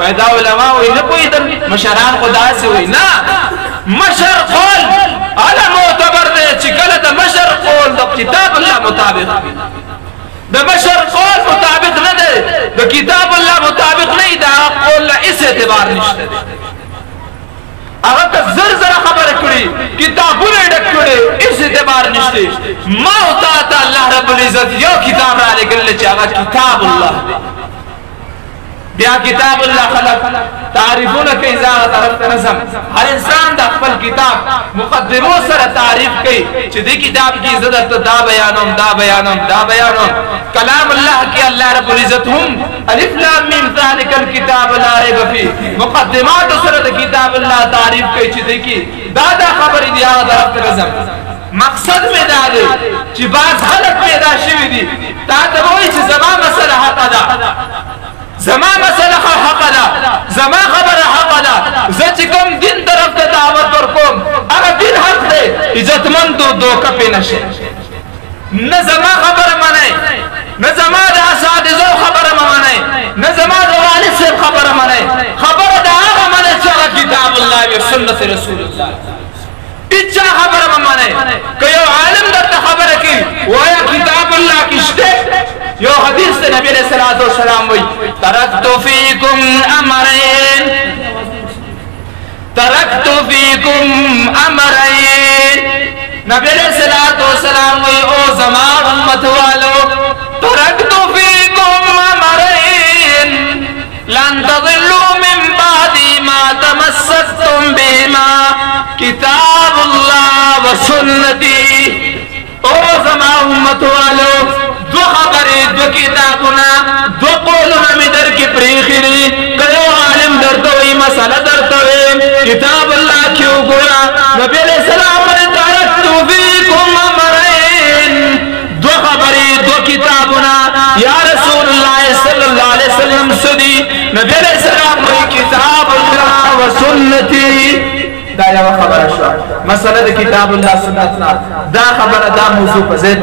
पैदा उलमा हुई ना कोई इधर मशरान खुदा से हुई ना मशर कौल अला मोतबर दे चिकल द मशर कौल द किताब अल्लाह मुताबिक द मशर कौल मुताबिक न दे द किताब अल्लाह मुताबिक नहीं दा कौल इस एतबार निश्ते अगर जर जरा खबर करी किताबुल डकड़े इस एतबार निश्ते मा होता था अल्लाह रब्बुल इज्जत यो किताब रा लेकिन चाहा किताब अल्लाह बिया किताब अल्लाह खलक तारीफों के इजारा तरफ नज़म हर इंसान दा अपल किताब मुकद्दिमों सर तारीफ की चिदी किताब की इज्जत तो दा बयानम कलाम अल्लाह के अल्लाह रब्बुल इज्जत हम अलिफ लाम मीम ज़ालिकल किताब ला रैब फी मुकद्दिमात सर किताब अल्लाह तारीफ की चिदी की दादा खबर दिया तरफ नज़म मकसद में डाले कि बात हालत पैदा शिवी दी ता वो इस जमा मसला हता जमा मसला हक़दा जमा खबर हक़दा जचकम दिन तरफ से दावत और कोम अगर दिन हक दे इज्जतमंद दो कपे नशे न जमा खबर मने न जमा दा सादिजो खबर मने न जमा दा वालिद से खबर मने खबर दा मने चला किताब अल्लाह व सुन्नत रसूलुल्लाह इच्छा खबर मने कयो आलिम दा खबर की वया किताब अल्लाह किस्ते यो हदीस से नबी सल्लल्लाहु अलैहि वसल्लम वही तरक्तु फीकुम अमरैन नबी सल्लल्लाहु अलैहि वसल्लम वही ओ जमा उम्मत वालो तरक्तु फीकुम अमरैन लन तज़िल्लू मिन बादी मा तमस्सकतुम बिहिमा किताबुल्लाह व सुन्नती ओ जमा उम्मत वालो दो खबरें दो किताबुना दो कौलुना में दर की प्रीखिरी कयो आलिम दर तो वही मसला दर तो किताब अल्लाह क्यों गोया नबी सलाम ने तरक्तु फीकुम अमरैन दो खबरें दो किताबुना या रसूलुल्लाह सल्लल्लाहु अलैहि वसल्लम सुदी नबी सलाम वही किताब अल्लाह व सुन्नती दाया व खबर अशवा मसला किताब अल्लाह सुन्नतना दा खबर दा मौजू पज़ेद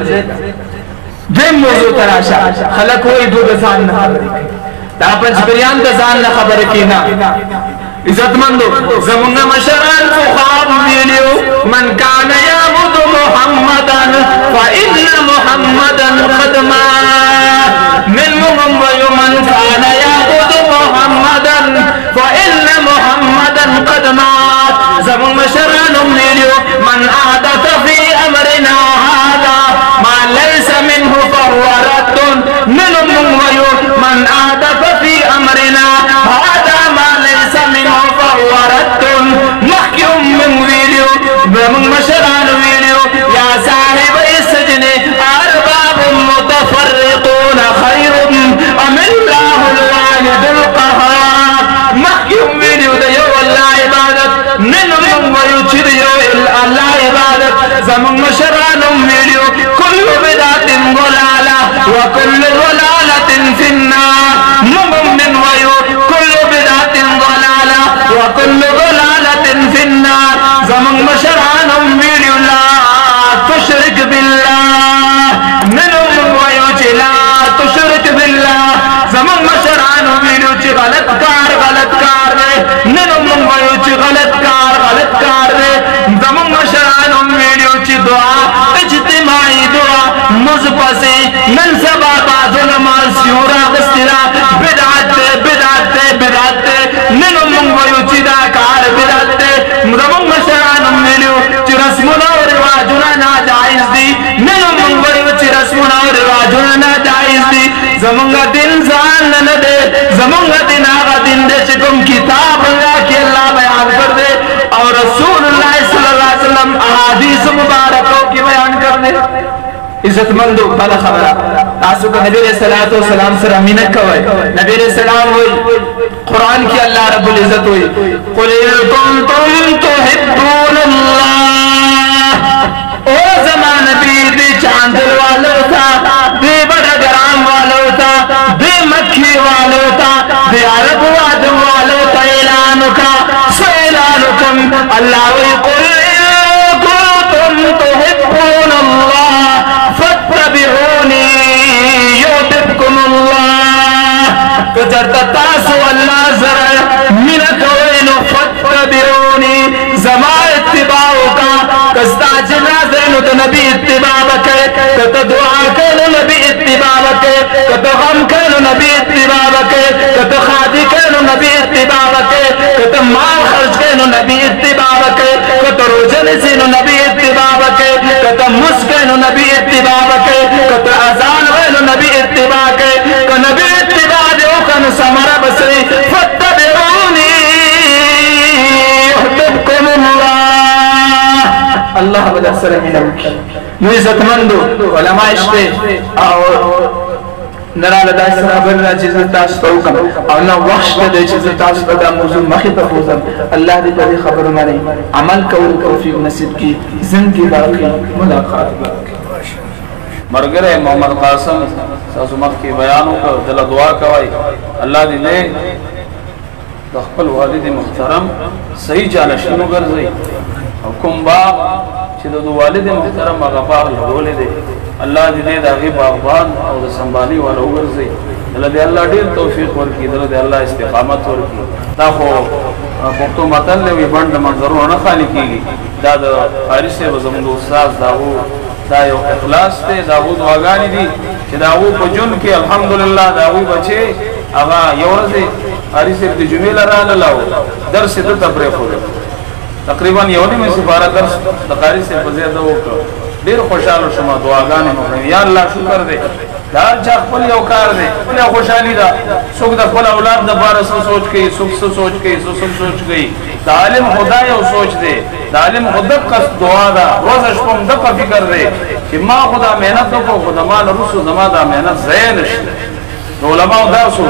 दिन मौजू तराशा खलक हुई दो दसान न खबर दा पंचबरियान दसान न खबर की ना इज्जतमंदो जमुना मशरान फुखार मिलियो मन कान याबुद मुहम्मदन फ इन्न मुहम्मदन क़द मा मिनहुम व मन कान याबुद मुहम्मदन फ इन्न मुहम्मदन क़द मा जमुना मशरान मिलियो मन आदत फी अमरिना हादा मा लैसा मिन्हु फहुव रद्दुन मिनहुम व मन आदत फी अमरिना हादा मा लैसा मिन्हु फहुव रद्दुन महकुम मिन वीडियो जमुना मशरान वीडियो या साहिब सजन अरबाब मुतफर्रिकून खैरुम अमिल्लाहुल वाहिदुल क़हार महकुम वीडियो दयो अल्लाह इबादत मिनहुम व युचियो अल्लाह इबादत जमुना मशरान वीडियो कुल्लु बिदातिन ज़लाला व कुल्लु ज़लालतिन फिन्नार मुमिन व कुल्लु बिदातिन ज़लाला व कुल्लु ज़लालतिन फिन्नार जमुना मशरान वीडियो ला तुशरिक बिल्लाह मिनहुम व युचिला तुशरिक बिल्लाह जमुना मशरान वीडियो ची गलत कार रे मिनहुम व युचि गलत कार रे जमुना मशरान वीडियो ची दुआ इज्तिमाई दुआ मुज़पसे मनसबा बाजुल मासियूरा गस्तिरा बिदात मिनहुम व युचि दा कार बिदात जमुना मशरान वीडियो ची रस्मुना और रिवाजुना नाजायज दी मिनहुम व युचि रस्मुना और रिवाजुना नाजायज दी जमुना दिन जान न दे जमुना दिन आगा दिन दे चिकुम किताब अल्लाह की अल्लाह बयान कर दे और रसूलुल्लाह सल्लल्लाहु अलैहि वसल्लम अहादीस मुबारकों की बयान कर दे इज्जतमंदो बला खबरा आसु का नबी सल्लल्लाहु अलैहि वसल्लम से अमीन कवय नबी सलाम हुई कुरान की अल्लाह रब्बुल इज्जत हुई कुल कुंतुम तुहिब्बुनल्लाह ओ ज़मान नबी दे चांद वालों था दे बड़ा ग्राम वालों था दे मक्की वालों था दे अरब वालों था ऐलान का सैलानुकुम अल्लाह कुल कुंतुम तुहिब्बुनल्लाह फत्तबिऊनी युहिब्बुकुमुल्लाह کچرتا تاسو اللہ زرع منکوین فتبعونی زما اتباع کا کستا جنازہ نو تو نبی اتباع بکے کتا دعا کینو نبی اتباع بکے کتا غم کینو نبی اتباع بکے کتا خادی کینو نبی اتباع بکے کتا مال خرچ کینو نبی اتباع بکے کتا روزن سینو نبی اتباع بکے کتا مسکینو نبی اتباع بکے کتا اذان وینو نبی اتباع کے کہ نبی اتباع دیو کن سمرہ بسری فتبعونی احببکم اللہ اللہ بدا سرمینم نو عزت مندو علماء اشتے اور نرال دا سر برنا چیز تاس توکم اور نو وقت دے چیز تاس دا موضوع مخی تفوزم اللہ دی پدی خبر مانی عمل کول توفیق نصیب کی زندگی باقی ملاقات باقی مرگر محمد قاسم ساسو مخ کی بیانوں کا دل دعا کوائی اللہ دی دے دخپل والد محترم صحیح جانشینو گرزئی حکم باغ چی دو والد محترم اغفاق لگولے دے اللہ دی دے داغی باغبان او دا سنبالی والا گرزئی دل دے اللہ دیر توفیق ورکی دل دے اللہ استقامت ورکی دا خو پختو مطل لے وی بند منظرون نخالی کی گی دا دا خارج سے بزمد استاذ داغو دا یو اخلاص تے داغو دعاگانی دی چی داغو پا جن کے الحمدللہ داغو بچے اغا یورزے حاری سے دی جمیل رانا لاؤ درس دو تبریخ ہو دے تقریباً یونی میں سفارہ درس دقاری سے فزیدہ ہوکا دیر خوشحال شما دعاگانی مکرم یا اللہ شکر دے دار چاک پل یو کار دے پل یو خوشحالی دا سوک دا پل اولاد دا بارا سو سوچ گئی سوک سو سوچ گئی سو سم سوچ گئی دا علم خدا یو سوچ دے دا علم خدا قصد دعا دا روز اشپم دقا فکر دے کہ ما خدا محنت دکو خدا ما نرسو زما دا محنت زینش علماء دا سو